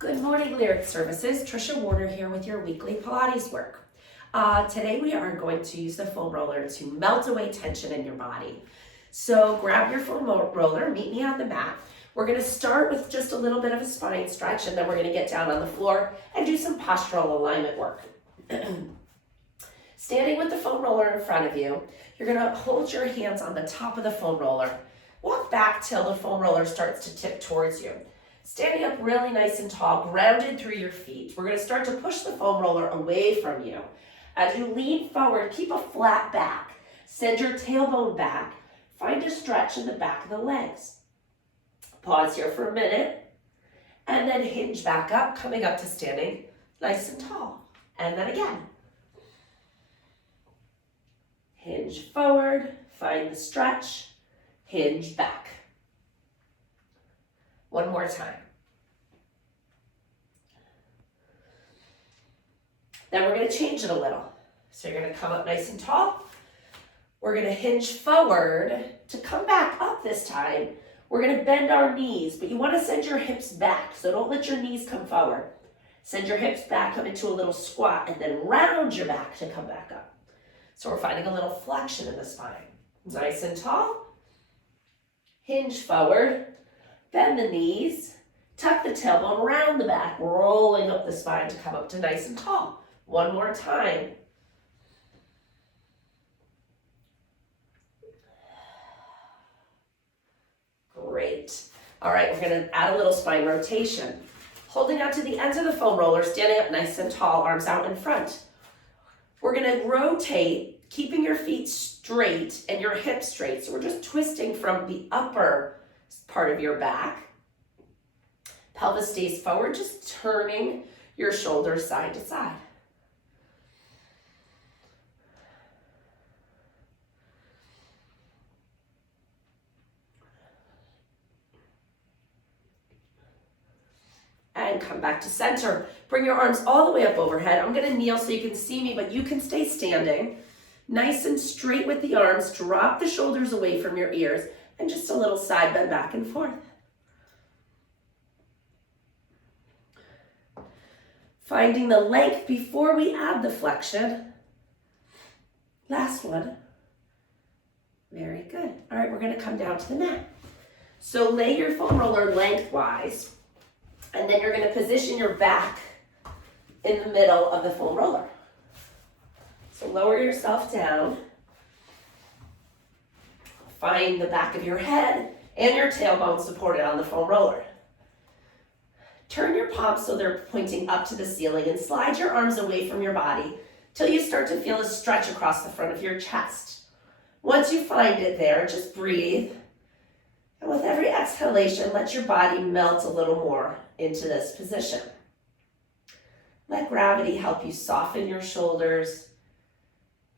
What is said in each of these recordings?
Good morning, Lyric Services. Trisha Warner here with your weekly Pilates work. Today we are going to use the foam roller to melt away tension in your body. So grab your foam roller, meet me on the mat. We're going to start with just a little bit of a spine stretch, and then we're going to get down on the floor and do some postural alignment work. Standing with the foam roller in front of you, you're going to hold your hands on the top of the foam roller. Walk back till the foam roller starts to tip towards you. Standing up really nice and tall, grounded through your feet. We're going to start to push the foam roller away from you. As you lean forward, keep a flat back. Send your tailbone back. Find a stretch in the back of the legs. Pause here for a minute, and then hinge back up, coming up to standing nice and tall. And then again. Hinge forward, find the stretch, hinge back. One more time. Then we're going to change it a little. So you're going to come up nice and tall. We're going to hinge forward to come back up this time. We're going to bend our knees, but you want to send your hips back, so don't let your knees come forward. Send your hips back, come into a little squat, and then round your back to come back up. So we're finding a little flexion in the spine. Nice and tall. Hinge forward. Bend the knees, tuck the tailbone around the back, rolling up the spine to come up to nice and tall. One more time. Great. All right, we're going to add a little spine rotation. Holding out to the ends of the foam roller, standing up nice and tall, arms out in front. We're going to rotate, keeping your feet straight and your hips straight. So we're just twisting from the upper part of your back. Pelvis stays forward, just turning your shoulders side to side. And come back to center. Bring your arms all the way up overhead. I'm going to kneel so you can see me, but you can stay standing. Nice and straight with the arms. Drop the shoulders away from your ears. And just a little side bend back and forth. Finding the length before we add the flexion. Last one. Very good. All right, we're going to come down to the mat. So lay your foam roller lengthwise, and then you're going to position your back in the middle of the foam roller. So lower yourself down. Find the back of your head and your tailbone supported on the foam roller. Turn your palms so they're pointing up to the ceiling and slide your arms away from your body till you start to feel a stretch across the front of your chest. Once you find it there, just breathe. And with every exhalation, let your body melt a little more into this position. Let gravity help you soften your shoulders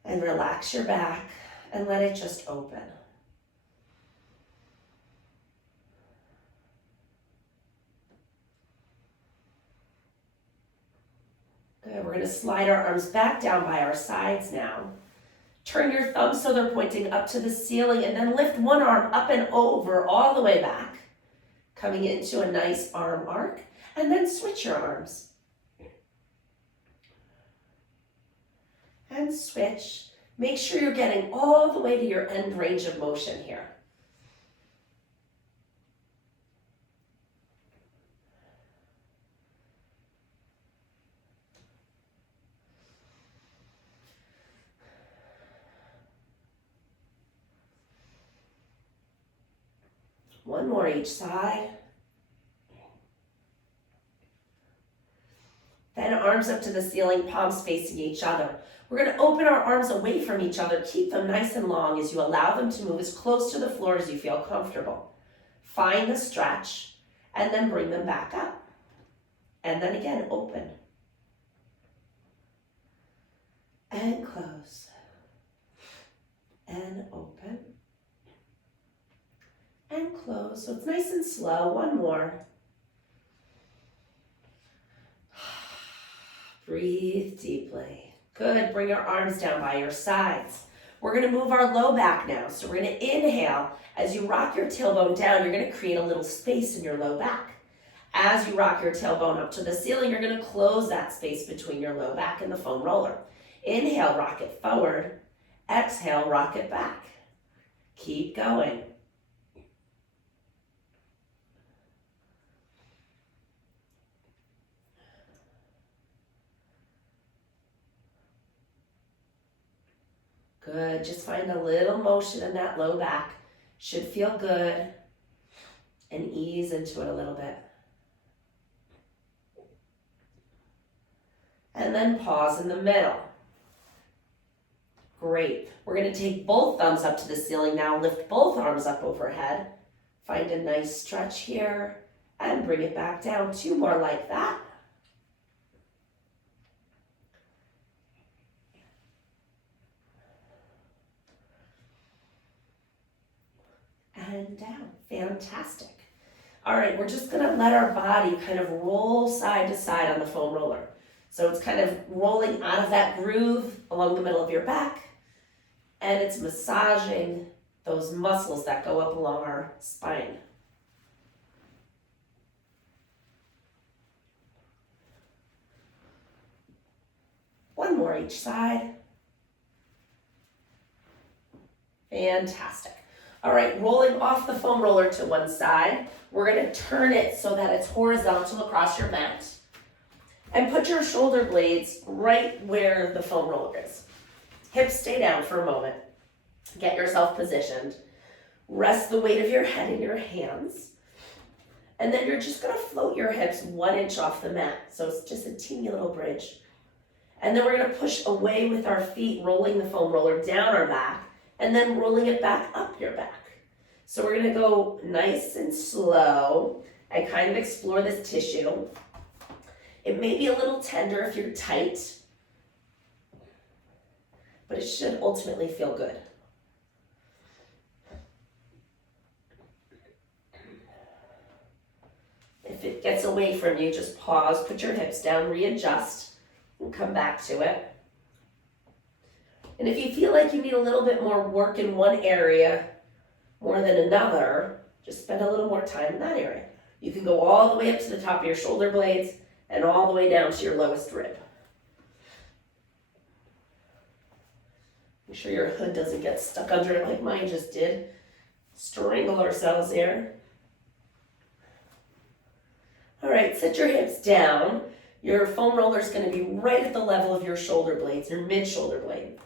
and relax your back and let it just open. Good. We're going to slide our arms back down by our sides now. Turn your thumbs so they're pointing up to the ceiling, and then lift one arm up and over all the way back, coming into a nice arm arc, and then switch your arms. And switch. Make sure you're getting all the way to your end range of motion here. One more each side. Then arms up to the ceiling, palms facing each other. We're going to open our arms away from each other. Keep them nice and long as you allow them to move as close to the floor as you feel comfortable. Find the stretch and then bring them back up. And then again, open. And close. And open. And close. So it's nice and slow. One more. Breathe deeply. Good. Bring your arms down by your sides. We're going to move our low back now. So we're going to inhale. As you rock your tailbone down, you're going to create a little space in your low back. As you rock your tailbone up to the ceiling, you're going to close that space between your low back and the foam roller. Inhale, rock it forward. Exhale, rock it back. Keep going. Good, just find a little motion in that low back. Should feel good, and ease into it a little bit. And then pause in the middle. Great, we're gonna take both thumbs up to the ceiling now, lift both arms up overhead. Find a nice stretch here, and bring it back down. 2 more like that. And down. Fantastic. All right, we're just gonna let our body kind of roll side to side on the foam roller. So it's kind of rolling out of that groove along the middle of your back, and it's massaging those muscles that go up along our spine. One more each side. Fantastic. All right, rolling off the foam roller to one side, we're gonna turn it so that it's horizontal across your mat. And put your shoulder blades right where the foam roller is. Hips stay down for a moment. Get yourself positioned. Rest the weight of your head in your hands. And then you're just gonna float your hips 1 inch off the mat. So it's just a teeny little bridge. And then we're gonna push away with our feet, rolling the foam roller down our back, and then rolling it back up your back. So we're gonna go nice and slow and kind of explore this tissue. It may be a little tender if you're tight, but it should ultimately feel good. If it gets away from you, just pause, put your hips down, readjust, and come back to it. And if you feel like you need a little bit more work in one area more than another, just spend a little more time in that area. You can go all the way up to the top of your shoulder blades and all the way down to your lowest rib. Make sure your hood doesn't get stuck under it like mine just did. Strangle ourselves here. All right, sit your hips down. Your foam roller is going to be right at the level of your shoulder blades, your mid-shoulder blade.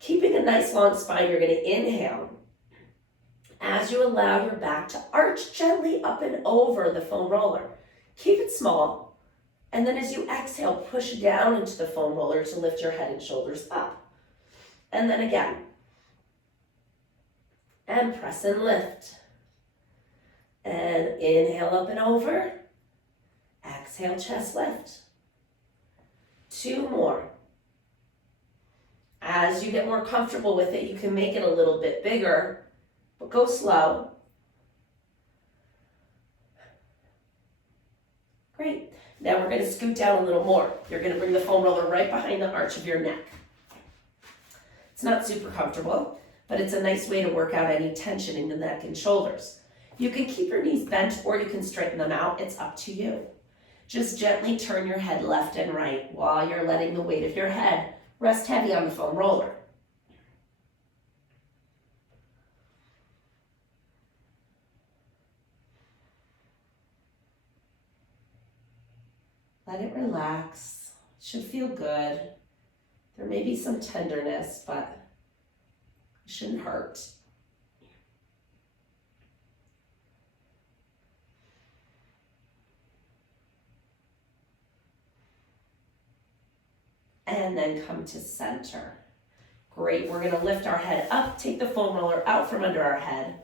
Keeping a nice long spine, you're going to inhale. As you allow your back to arch gently up and over the foam roller. Keep it small. And then as you exhale, push down into the foam roller to lift your head and shoulders up. And then again. And press and lift. And inhale up and over. Exhale, chest lift. 2 more. As you get more comfortable with it, you can make it a little bit bigger, but go slow. Great. Now we're going to scoot down a little more. You're going to bring the foam roller right behind the arch of your neck. It's not super comfortable, but it's a nice way to work out any tension in the neck and shoulders. You can keep your knees bent or you can straighten them out. It's up to you. Just gently turn your head left and right while you're letting the weight of your head rest heavy on the foam roller. Let it relax. It should feel good. There may be some tenderness, but it shouldn't hurt. And then come to center. Great, we're gonna lift our head up, take the foam roller out from under our head.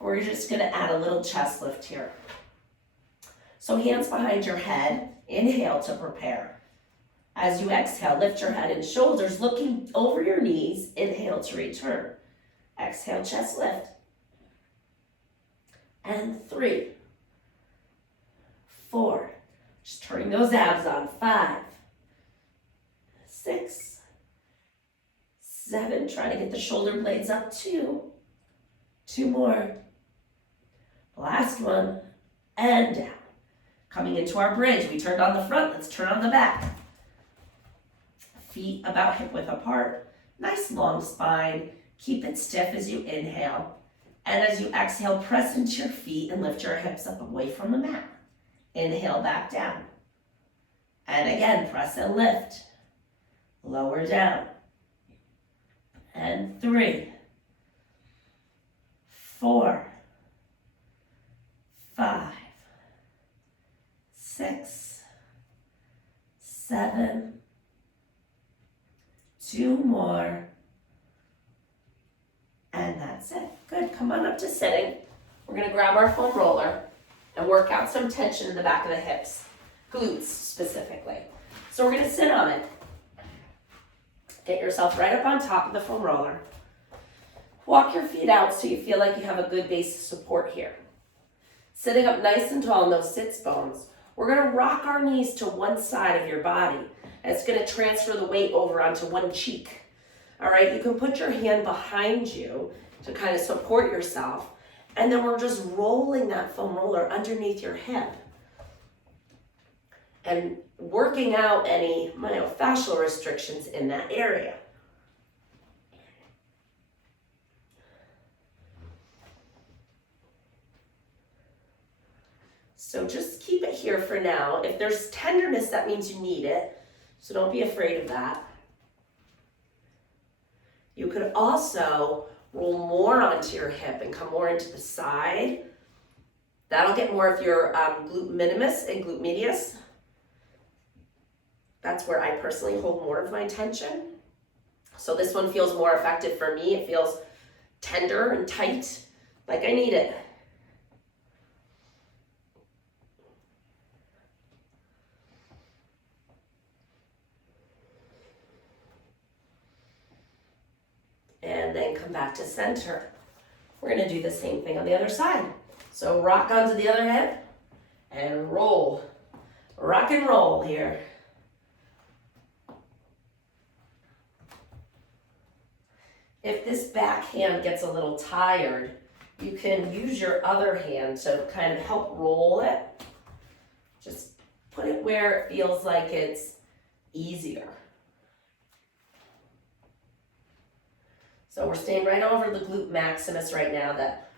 We're just gonna add a little chest lift here. So hands behind your head, inhale to prepare. As you exhale, lift your head and shoulders, looking over your knees, inhale to return. Exhale, chest lift. And 3, 4, just turning those abs on, 5, 6, 7, try to get the shoulder blades up, 2 more, last one, and down. Coming into our bridge, we turned on the front, let's turn on the back. Feet about hip width apart, nice long spine. Keep it stiff as you inhale. And as you exhale, press into your feet and lift your hips up away from the mat. Inhale back down. And again, press and lift. Lower down. And 3, 4, 5, 6, 7, 2 more. And that's it. Good. Come on up to sitting. We're going to grab our foam roller and work out some tension in the back of the hips, glutes specifically. So we're going to sit on it. Get yourself right up on top of the foam roller. Walk your feet out so you feel like you have a good base of support here. Sitting up nice and tall, no sits bones. We're going to rock our knees to one side of your body. And it's going to transfer the weight over onto one cheek. All right, you can put your hand behind you to kind of support yourself. And then we're just rolling that foam roller underneath your hip. And working out any myofascial restrictions in that area. So just keep it here for now. If there's tenderness, that means you need it. So don't be afraid of that. You could also roll more onto your hip and come more into the side. That'll get more of your glute minimus and glute medius. That's where I personally hold more of my tension. So this one feels more effective for me. It feels tender and tight, like I need it. And then come back to center. We're gonna do the same thing on the other side. So rock onto the other hip and roll. Rock and roll here. If this back hand gets a little tired, you can use your other hand to kind of help roll it. Just put it where it feels like it's easier. So we're staying right over the glute maximus right now, that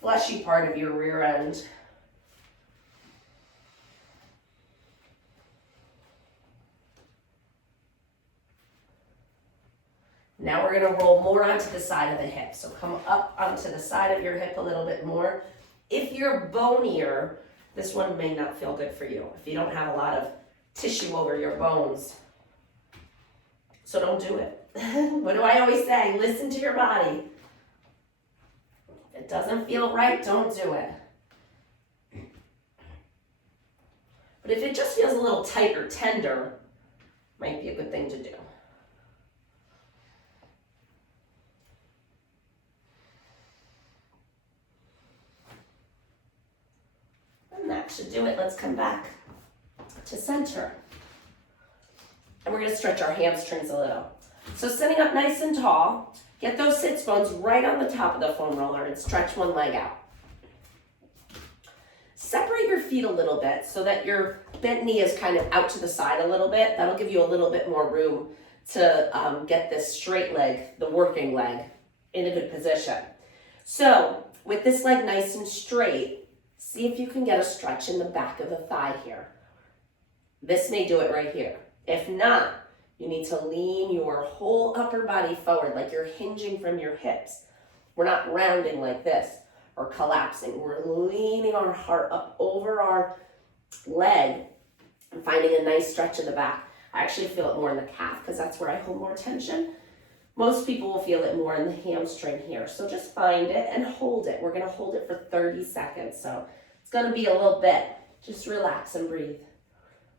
fleshy part of your rear end. Now we're gonna roll more onto the side of the hip. So come up onto the side of your hip a little bit more. If you're bonier, this one may not feel good for you if you don't have a lot of tissue over your bones. So don't do it. What do I always say? Listen to your body. If it doesn't feel right, don't do it. But if it just feels a little tight or tender, might be a good thing to do. And that should do it. Let's come back to center. And we're going to stretch our hamstrings a little. So sitting up nice and tall, get those sits bones right on the top of the foam roller and stretch one leg out. Separate your feet a little bit so that your bent knee is kind of out to the side a little bit. That'll give you a little bit more room to get this straight leg, the working leg, in a good position. So with this leg nice and straight, see if you can get a stretch in the back of the thigh here. This may do it right here. If not, you need to lean your whole upper body forward like you're hinging from your hips. We're not rounding like this or collapsing. We're leaning our heart up over our leg and finding a nice stretch in the back. I actually feel it more in the calf because that's where I hold more tension. Most people will feel it more in the hamstring here. So just find it and hold it. We're going to hold it for 30 seconds. So it's going to be a little bit. Just relax and breathe.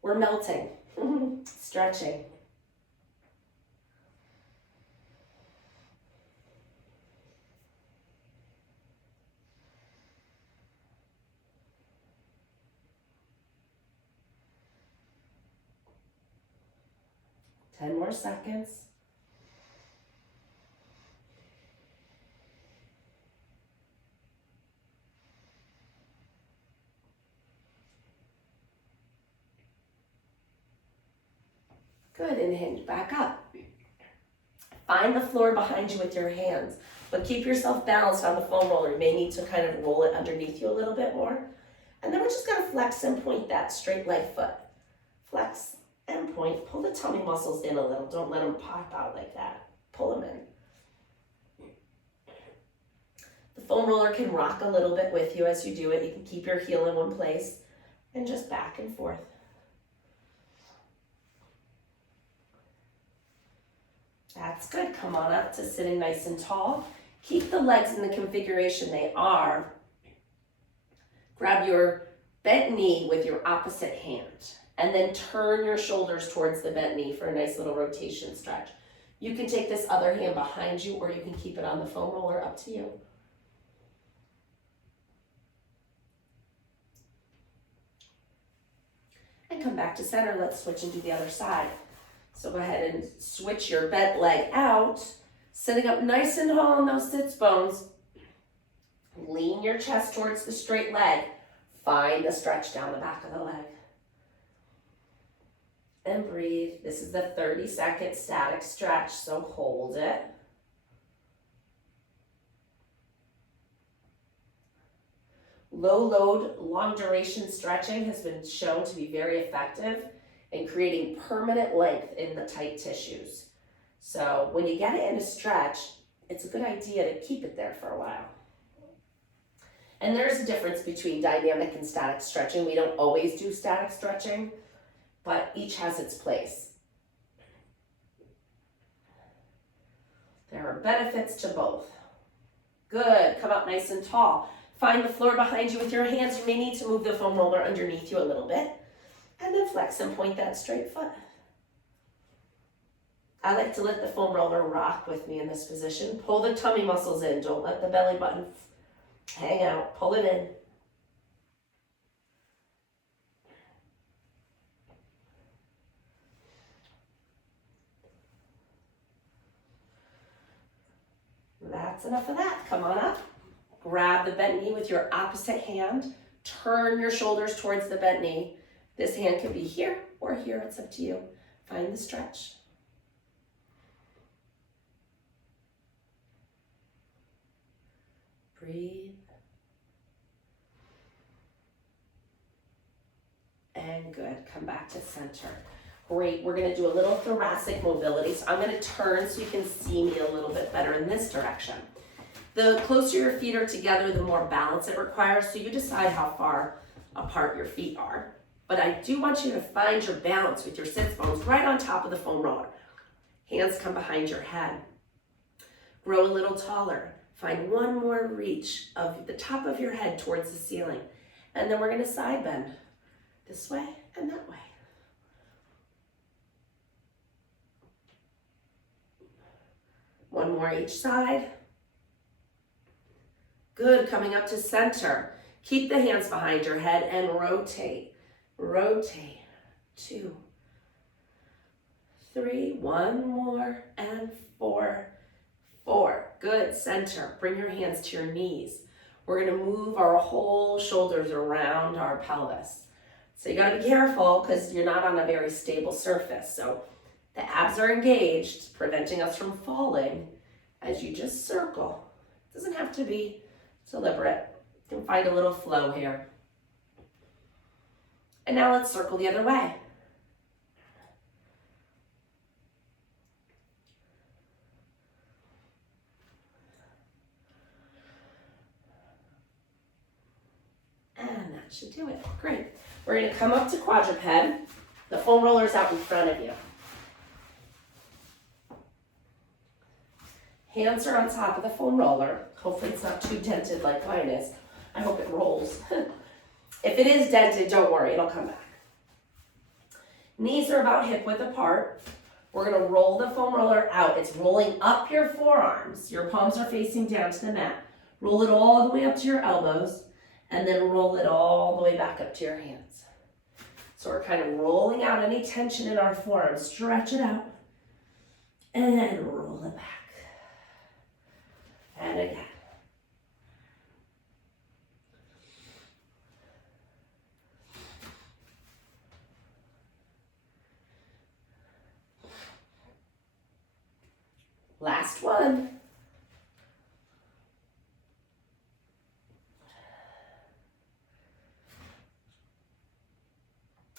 We're melting. Stretching. Ten more seconds. Good, and hinge back up. Find the floor behind you with your hands, but keep yourself balanced on the foam roller. You may need to kind of roll it underneath you a little bit more. And then we're just gonna flex and point that straight leg foot. Flex and point, pull the tummy muscles in a little. Don't let them pop out like that. Pull them in. The foam roller can rock a little bit with you as you do it. You can keep your heel in one place and just back and forth. That's good. Come on up to sitting nice and tall. Keep the legs in the configuration they are. Grab your bent knee with your opposite hand and then turn your shoulders towards the bent knee for a nice little rotation stretch. You can take this other hand behind you or you can keep it on the foam roller, up to you. And come back to center. Let's switch and do the other side. So go ahead and switch your bent leg out, sitting up nice and tall on those sits bones. Lean your chest towards the straight leg. Find the stretch down the back of the leg. And breathe. This is the 30-second static stretch, so hold it. Low load, long duration stretching has been shown to be very effective in creating permanent length in the tight tissues. So when you get it in a stretch, it's a good idea to keep it there for a while. And there's a difference between dynamic and static stretching. We don't always do static stretching, but each has its place. There are benefits to both. Good, come up nice and tall. Find the floor behind you with your hands. You may need to move the foam roller underneath you a little bit. And then flex and point that straight foot. I like to let the foam roller rock with me in this position. Pull the tummy muscles in. Don't let the belly button hang out. Pull it in. That's enough of that. Come on up. Grab the bent knee with your opposite hand. Turn your shoulders towards the bent knee. This hand could be here or here, it's up to you. Find the stretch. Breathe. And good, come back to center. Great, we're gonna do a little thoracic mobility. So I'm gonna turn so you can see me a little bit better in this direction. The closer your feet are together, the more balance it requires, so you decide how far apart your feet are. But I do want you to find your balance with your sits bones right on top of the foam roller. Hands come behind your head. Grow a little taller. Find one more reach of the top of your head towards the ceiling. And then we're gonna side bend this way and that way. One more each side. Good, coming up to center. Keep the hands behind your head and rotate. Rotate. 2, 3, one more, and 4, 4. Good, center. Bring your hands to your knees. We're gonna move our whole shoulders around our pelvis. So you gotta be careful because you're not on a very stable surface. So the abs are engaged, preventing us from falling as you just circle. It doesn't have to be deliberate. You can find a little flow here. And now let's circle the other way. And that should do it. Great. We're going to come up to quadruped. The foam roller's out in front of you. Hands are on top of the foam roller. Hopefully it's not too dented like mine is. I hope it rolls. If it is dented, don't worry, it'll come back. Knees are about hip width apart. We're gonna roll the foam roller out. It's rolling up your forearms. Your palms are facing down to the mat. Roll it all the way up to your elbows, and then roll it all the way back up to your hands. So we're kind of rolling out any tension in our forearms. Stretch it out, and then roll it back. And again.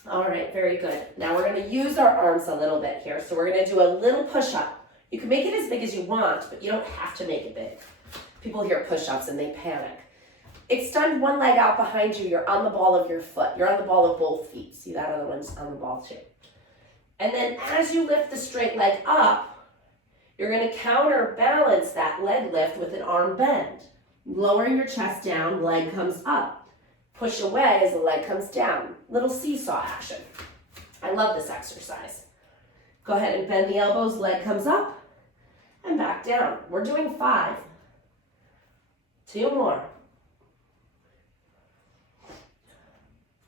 All right, very good. Now we're gonna use our arms a little bit here. So we're gonna do a little push-up. You can make it as big as you want, but you don't have to make it big. People hear push-ups and they panic. Extend one leg out behind you. You're on the ball of your foot. You're on the ball of both feet. See that other one's on the ball too. And then as you lift the straight leg up, you're gonna counterbalance that leg lift with an arm bend. Lowering your chest down, leg comes up. Push away as the leg comes down. Little seesaw action. I love this exercise. Go ahead and bend the elbows, leg comes up and back down. We're doing 5. 2 more.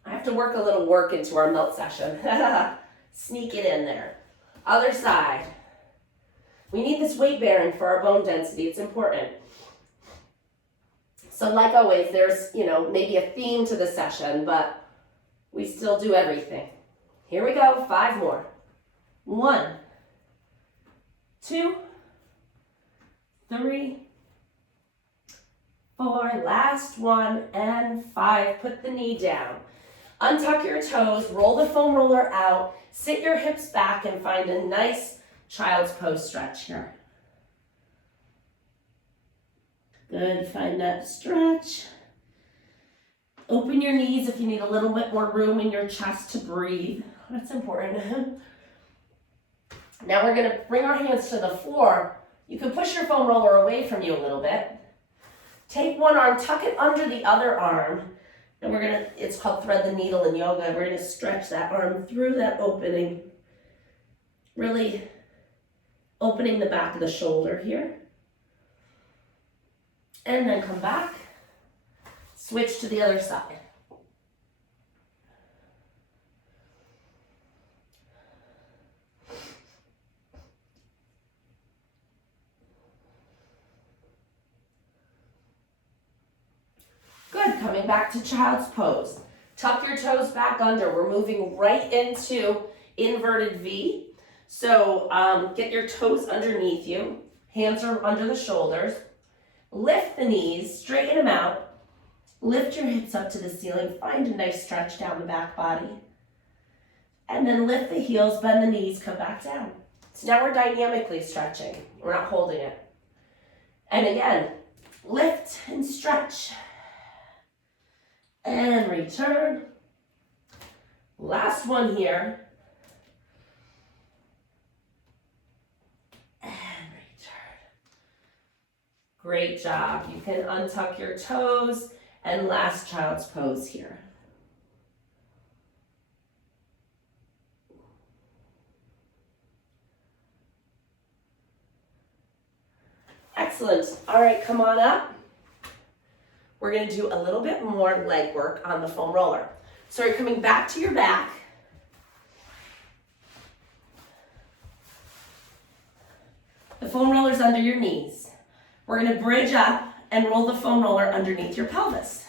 I have to work a little work into our melt session. Sneak it in there. Other side. We need this weight bearing for our bone density. It's important. So like always, there's, maybe a theme to the session, but we still do everything. Here we go, 5 more. 1, 2, 3, 4, last one, and 5. Put the knee down. Untuck your toes, roll the foam roller out, sit your hips back, and find a nice child's pose stretch here. Good, find that stretch. Open your knees if you need a little bit more room in your chest to breathe. That's important. Now we're gonna bring our hands to the floor. You can push your foam roller away from you a little bit. Take one arm, tuck it under the other arm, and it's called thread the needle in yoga. We're gonna stretch that arm through that opening, really opening the back of the shoulder here. And then come back, switch to the other side. Good, coming back to child's pose. Tuck your toes back under. We're moving right into inverted V. So get your toes underneath you. Hands are under the shoulders. Lift the knees, straighten them out. Lift your hips up to the ceiling. Find a nice stretch down the back body. And then lift the heels, bend the knees, come back down. So now we're dynamically stretching. We're not holding it. And again, lift and stretch. And return. Last one here. Great job. You can untuck your toes and last child's pose here. Excellent. All right, come on up. We're going to do a little bit more leg work on the foam roller. So you're coming back to your back. The foam roller's under your knees. We're going to bridge up and roll the foam roller underneath your pelvis.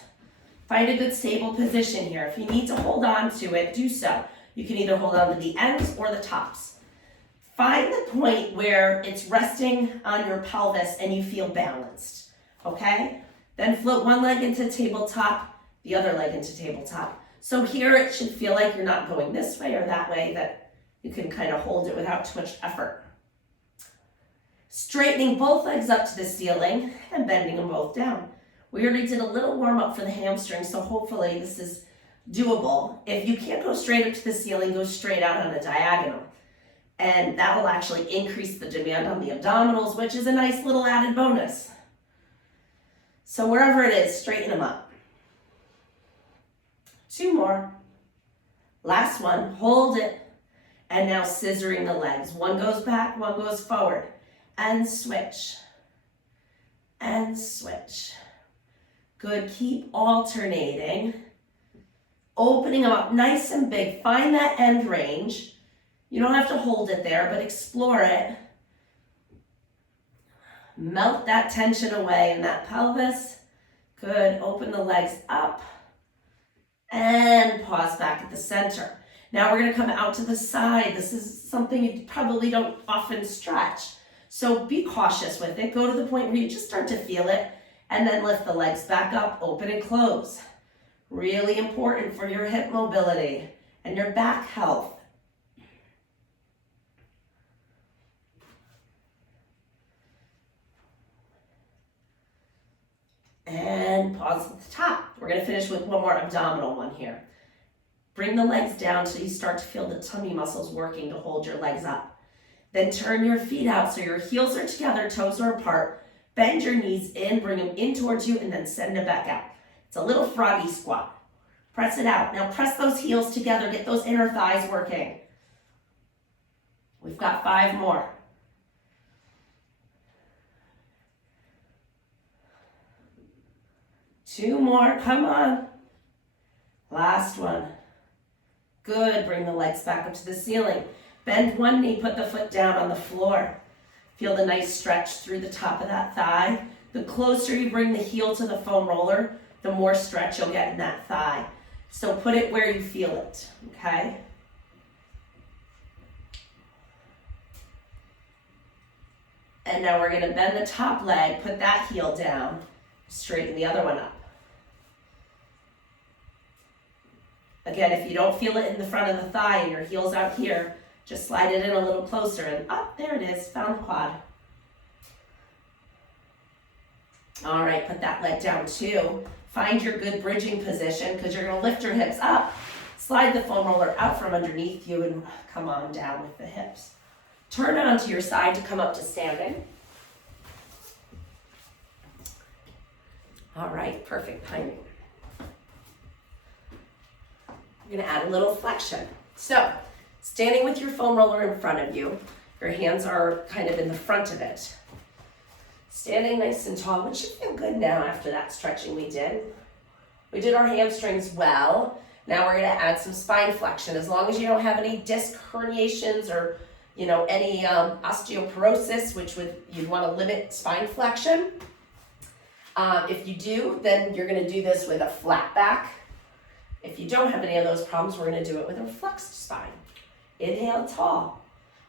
Find a good stable position here. If you need to hold on to it, do so. You can either hold on to the ends or the tops. Find the point where it's resting on your pelvis and you feel balanced, okay? Then float one leg into tabletop, the other leg into tabletop. So here it should feel like you're not going this way or that way, that you can kind of hold it without too much effort. Straightening both legs up to the ceiling and bending them both down. We already did a little warm up for the hamstrings, so hopefully this is doable. If you can't go straight up to the ceiling, go straight out on a diagonal. And that will actually increase the demand on the abdominals, which is a nice little added bonus. So wherever it is, straighten them up. 2 more. Last one, hold it. And now scissoring the legs. One goes back, one goes forward. And switch. And switch. Good, keep alternating. Opening them up nice and big. Find that end range. You don't have to hold it there, but explore it. Melt that tension away in that pelvis. Good, open the legs up. And pause back at the center. Now we're gonna come out to the side. This is something you probably don't often stretch. So be cautious with it. Go to the point where you just start to feel it and then lift the legs back up, open and close. Really important for your hip mobility. and your back health. And pause at the top. We're going to finish with one more abdominal one here. Bring the legs down till you start to feel the tummy muscles working to hold your legs up. Then turn your feet out so your heels are together, toes are apart. Bend your knees in, bring them in towards you, and then send them back out. It's a little froggy squat. Press it out. Now press those heels together. Get those inner thighs working. We've got 5 more. Two more, come on. Last one. Good, bring the legs back up to the ceiling. Bend one knee, put the foot down on the floor. Feel the nice stretch through the top of that thigh. The closer you bring the heel to the foam roller, the more stretch you'll get in that thigh. So put it where you feel it, okay? And now we're gonna bend the top leg, put that heel down, straighten the other one up. Again, if you don't feel it in the front of the thigh and your heel's out here, just slide it in a little closer and up, there it is, found the quad. All right, put that leg down too. Find your good bridging position because you're gonna lift your hips up, slide the foam roller out from underneath you and come on down with the hips. Turn onto your side to come up to standing. All right, perfect timing. You're gonna add a little flexion. So, standing with your foam roller in front of you, your hands are kind of in the front of it. Standing nice and tall, which should feel good now after that stretching we did. We did our hamstrings well. Now we're gonna add some spine flexion. As long as you don't have any disc herniations or any osteoporosis, which you'd wanna limit spine flexion. If you do, then you're gonna do this with a flat back. If you don't have any of those problems, we're gonna do it with a flexed spine. Inhale, tall.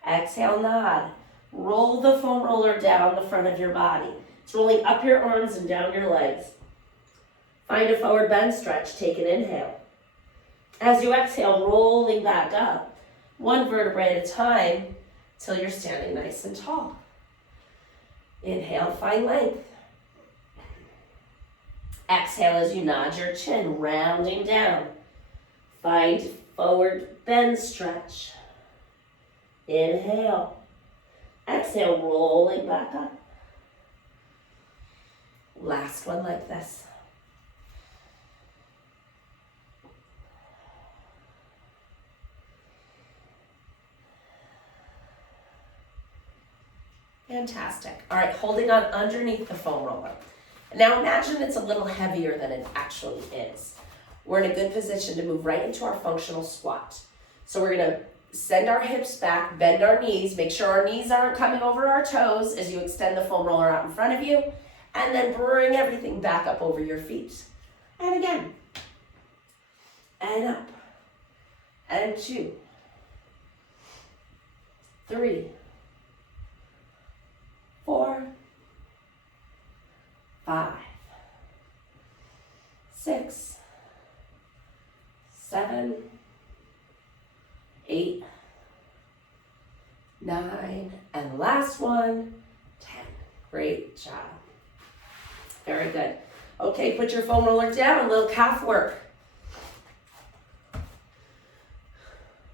Exhale, nod. Roll the foam roller down the front of your body. It's rolling up your arms and down your legs. Find a forward bend stretch. Take an inhale. As you exhale, rolling back up, one vertebrae at a time, till you're standing nice and tall. Inhale, find length. Exhale as you nod your chin, rounding down. Find forward bend stretch. Inhale. Exhale, rolling back up. Last one like this. Fantastic. All right, holding on underneath the foam roller. Now imagine it's a little heavier than it actually is. We're in a good position to move right into our functional squat. So we're gonna send our hips back, bend our knees, make sure our knees aren't coming over our toes as you extend the foam roller out in front of you, and then bring everything back up over your feet. And again, and up, and 2, 3, 4, 5, 6, 7, 8, 9, and last one, 10. Great job. Very good. Okay, put your foam roller down, a little calf work.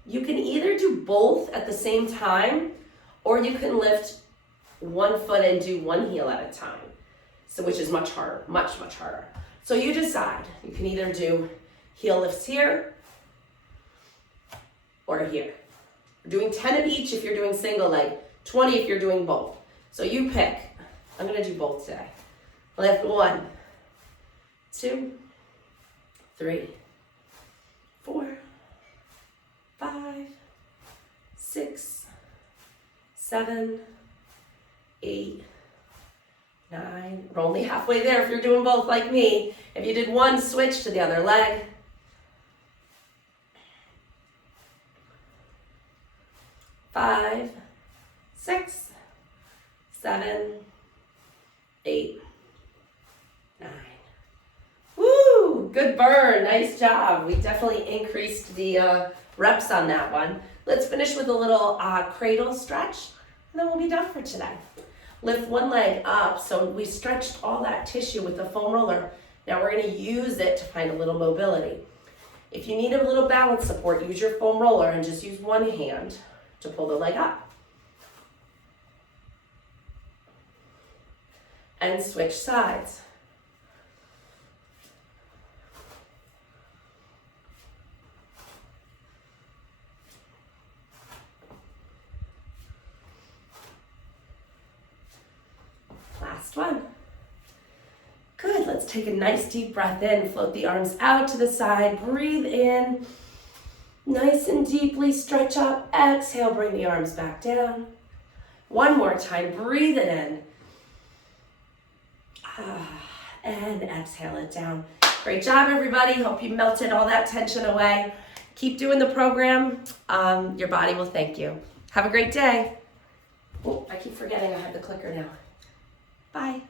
You can either do both at the same time, or you can lift one foot and do one heel at a time. So which is much harder, much harder. So you decide. You can either do heel lifts here or here. We're doing 10 of each if you're doing single leg, 20 if you're doing both. So you pick. I'm gonna do both today. Lift 1, 2, 3, 4, 5, 6, 7, 8, 9. We're only halfway there if you're doing both like me. If you did one, switch to the other leg. 5, 6, 7, 8, 9. Woo! Good burn, nice job. We definitely increased the reps on that one. Let's finish with a little cradle stretch, and then we'll be done for today. Lift one leg up, so we stretched all that tissue with the foam roller. Now we're gonna use it to find a little mobility. If you need a little balance support, use your foam roller and just use one hand to pull the leg up. And switch sides. Last one. Good, let's take a nice deep breath in, float the arms out to the side, breathe in, nice and deeply stretch up, exhale, bring the arms back down. One more time, breathe it in, and exhale it down. Great job, everybody. Hope you melted all that tension away. Keep doing the program. Your body will thank you. Have a great day. Oh, I keep forgetting I have the clicker now. Bye.